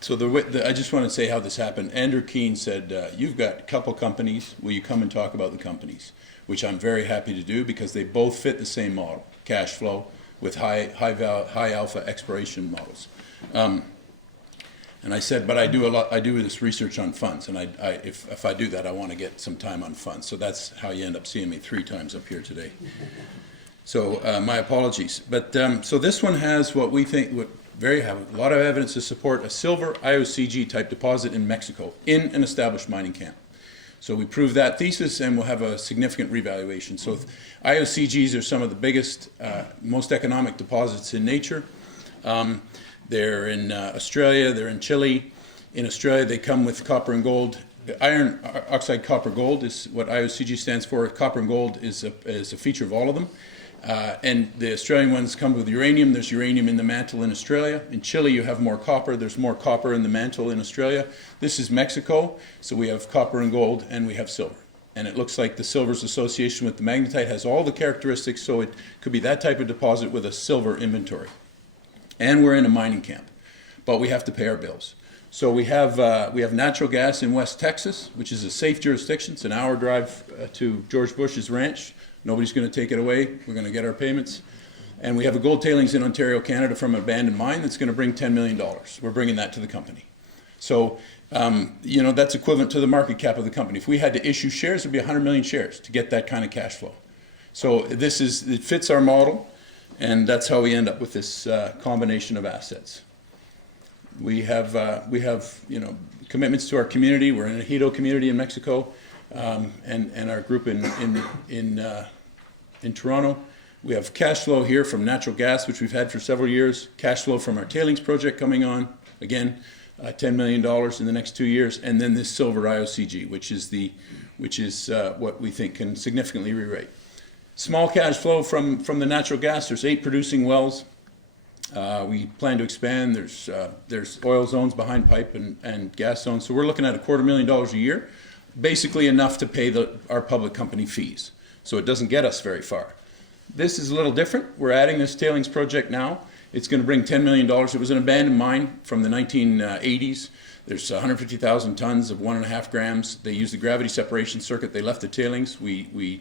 So I just want to say how this happened. Andrew Keene said, you've got a couple companies, will you come and talk about the companies? Which I'm very happy to do because they both fit the same model, cash flow with high alpha exploration models. And I said, but I do this research on funds, and if I do that, I want to get some time on funds. So that's how you end up seeing me 3 times up here today. So my apologies. But so this one has what we think have a lot of evidence to support a silver IOCG type deposit in Mexico in an established mining camp. So we proved that thesis, and we'll have a significant revaluation. So IOCGs are some of the biggest, most economic deposits in nature. They're in Australia, they're in Chile. In Australia, they come with copper and gold. Iron oxide copper gold is what IOCG stands for. Copper and gold is a feature of all of them. And the Australian ones come with uranium. There's uranium in the mantle in Australia. In Chile, you have more copper. There's more copper in the mantle in Australia. This is Mexico, so we have copper and gold, and we have silver. And it looks like the silver's association with the magnetite has all the characteristics, so it could be that type of deposit with a silver inventory. And we're in a mining camp, but we have to pay our bills. So we have natural gas in West Texas, which is a safe jurisdiction. It's an hour drive to George Bush's ranch. Nobody's going to take it away. We're going to get our payments. And we have a gold tailings in Ontario, Canada from an abandoned mine that's going to bring $10 million. We're bringing that to the company. So, you know, that's equivalent to the market cap of the company. If we had to issue shares, it would be 100 million shares to get that kind of cash flow. So it fits our model, and that's how we end up with this combination of assets. We have you know, commitments to our community. We're in a Ejido community in Mexico, and our group in Toronto. We have cash flow here from natural gas, which we've had for several years. Cash flow from our tailings project coming on, again, $10 million in the next 2 years, and then this silver IOCG, which is what we think can significantly re-rate. Small cash flow from the natural gas. There's 8 producing wells. We plan to expand. There's oil zones behind pipe and gas zones. So we're looking at $250,000 a year, basically enough to pay our public company fees. So it doesn't get us very far. This is a little different. We're adding this tailings project now. It's going to bring $10 million. It was an abandoned mine from the 1980s. There's 150,000 tons of 1.5 grams. They used the gravity separation circuit. They left the tailings. The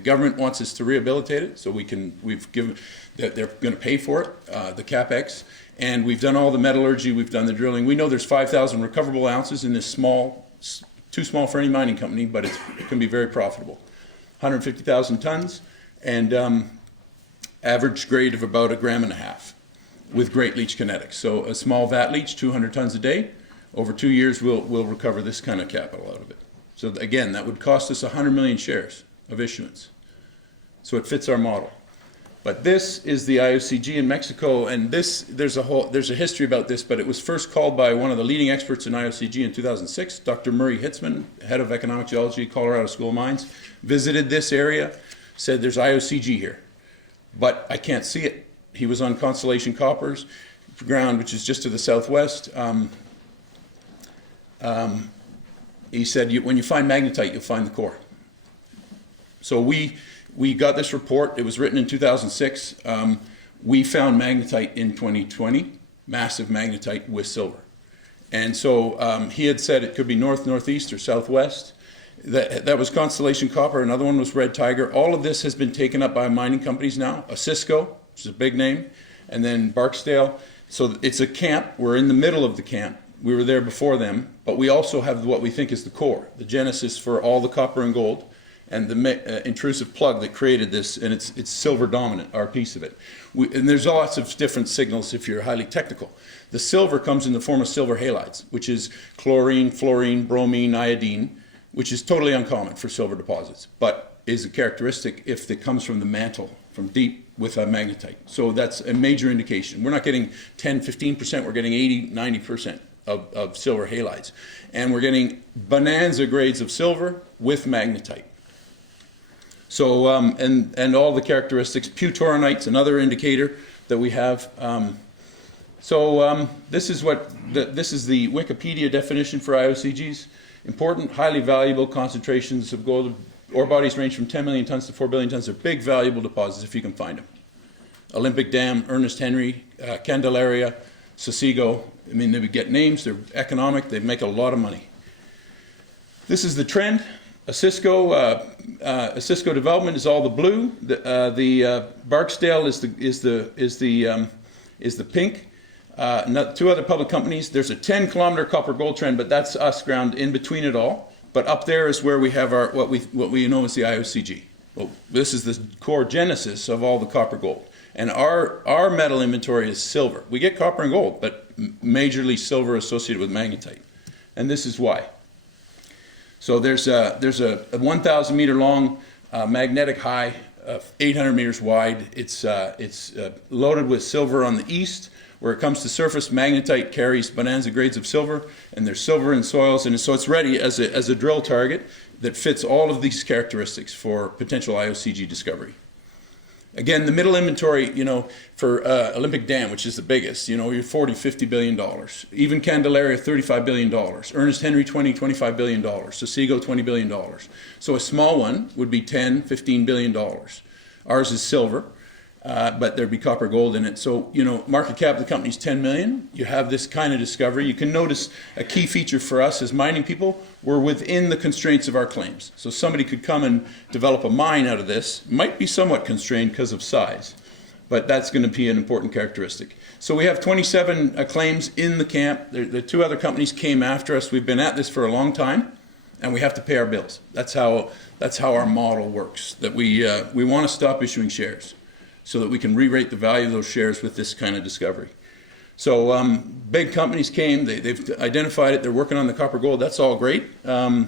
government wants us to rehabilitate it, so we've given that they're going to pay for it, the capex, and we've done all the metallurgy. We've done the drilling. We know there's 5,000 recoverable ounces in this too small for any mining company, but it can be very profitable. 150,000 tons, and average grade of about 1.5 grams with great leach kinetics. So a small vat leach, 200 tons a day. Over 2 years, we'll recover this kind of capital out of it. So again, that would cost us 100 million shares of issuance. So it fits our model. But this is the IOCG in Mexico, and there's a history about this, but it was first called by one of the leading experts in IOCG in 2006, Dr. Murray Hitzman, head of economic geology, Colorado School of Mines, visited this area, said there's IOCG here, but I can't see it. He was on Constellation Copper's ground, which is just to the southwest. He said, when you find magnetite, you'll find the core. So we got this report. It was written in 2006. We found magnetite in 2020, massive magnetite with silver. And so he had said it could be north, northeast, or southwest. That was Constellation Copper. Another one was Red Tiger. All of this has been taken up by mining companies now. A Cisco, which is a big name, and then Barksdale. So it's a camp. We're in the middle of the camp. We were there before them, but we also have what we think is the core, the genesis for all the copper and gold, and the intrusive plug that created this, and it's silver dominant, our piece of it. And there's lots of different signals if you're highly technical. The silver comes in the form of silver halides, which is chlorine, fluorine, bromine, iodine, which is totally uncommon for silver deposits, but is a characteristic if it comes from the mantle, from deep with a magnetite. So that's a major indication. We're not getting 10, 15%, we're getting 80, 90% of silver halides. And we're getting bonanza grades of silver with magnetite. So, and all the characteristics, pewtoronite's another indicator that we have. This is the Wikipedia definition for IOCGs. Important, highly valuable concentrations of gold. Ore bodies range from 10 million tons to 4 billion tons. They're big, valuable deposits if you can find them. Olympic Dam, Ernest Henry, Candelaria, Sosego. I mean, they would get names, they're economic, they make a lot of money. This is the trend. Osisko development is all the blue. The Barksdale is the pink. Two other public companies. There's a 10-kilometer copper gold trend, but that's us ground in between it all. But up there is where we have our what we know as the IOCG. Well, this is the core genesis of all the copper gold. And our metal inventory is silver. We get copper and gold, but majorly silver associated with magnetite. And this is why. So there's a 1,000 meter long magnetic high, 800 meters wide. It's loaded with silver on the east. Where it comes to surface, magnetite carries bonanza grades of silver, and there's silver in soils, and so it's ready as a drill target that fits all of these characteristics for potential IOCG discovery. Again, the middle inventory, you know, for Olympic Dam, which is the biggest, you know, you're $40–50 billion. Even Candelaria, $35 billion. Ernest Henry, $20–25 billion. Sosego, $20 billion. So a small one would be $10–15 billion. Ours is silver. But there'd be copper gold in it. So, you know, market cap of the company's 10 million. You have this kind of discovery. You can notice a key feature for us as mining people, we're within the constraints of our claims. So somebody could come and develop a mine out of this. Might be somewhat constrained because of size, but that's going to be an important characteristic. So we have 27 claims in the camp. The two other companies came after us. We've been at this for a long time, and we have to pay our bills. That's how our model works, that we want to stop issuing shares, so that we can re-rate the value of those shares with this kind of discovery. So big companies came, they've identified it, they're working on the copper gold, that's all great. And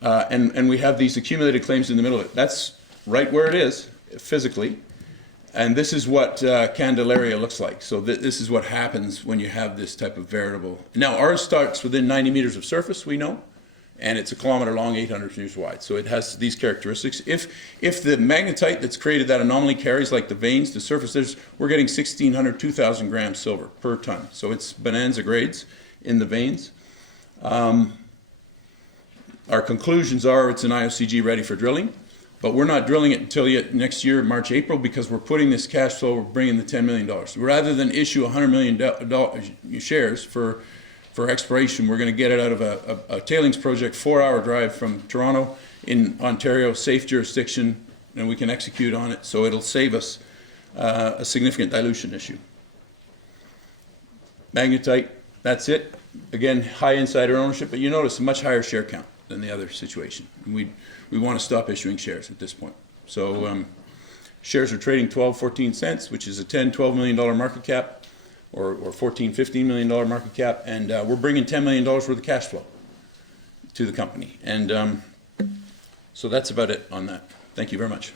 we have these accumulated claims in the middle of it. That's right where it is, physically. And this is what Candelaria looks like. So this is what happens when you have this type of variable. Now ours starts within 90 meters of surface, we know. And it's 1 kilometer long, 800 meters wide. So it has these characteristics. If the magnetite that's created that anomaly carries like the veins, the surface, we're getting 1,600, 2,000 grams silver per ton. So it's bonanza grades in the veins. Our conclusions are it's an IOCG ready for drilling, but we're not drilling it until next year, March, April, because we're putting this cash flow, we're bringing the $10 million. Rather than issue 100 million shares for exploration, we're going to get it out of a tailings project, 4-hour drive from Toronto in Ontario, safe jurisdiction, and we can execute on it, so it'll save us a significant dilution issue. Magnetite, that's it. Again, high insider ownership, but you notice a much higher share count than the other situation. And we want to stop issuing shares at this point. So shares are trading 12–14 cents, which is a $10–12 million market cap. Or $14–15 million market cap, and we're bringing $10 million worth of cash flow to the company. And so that's about it on that. Thank you very much.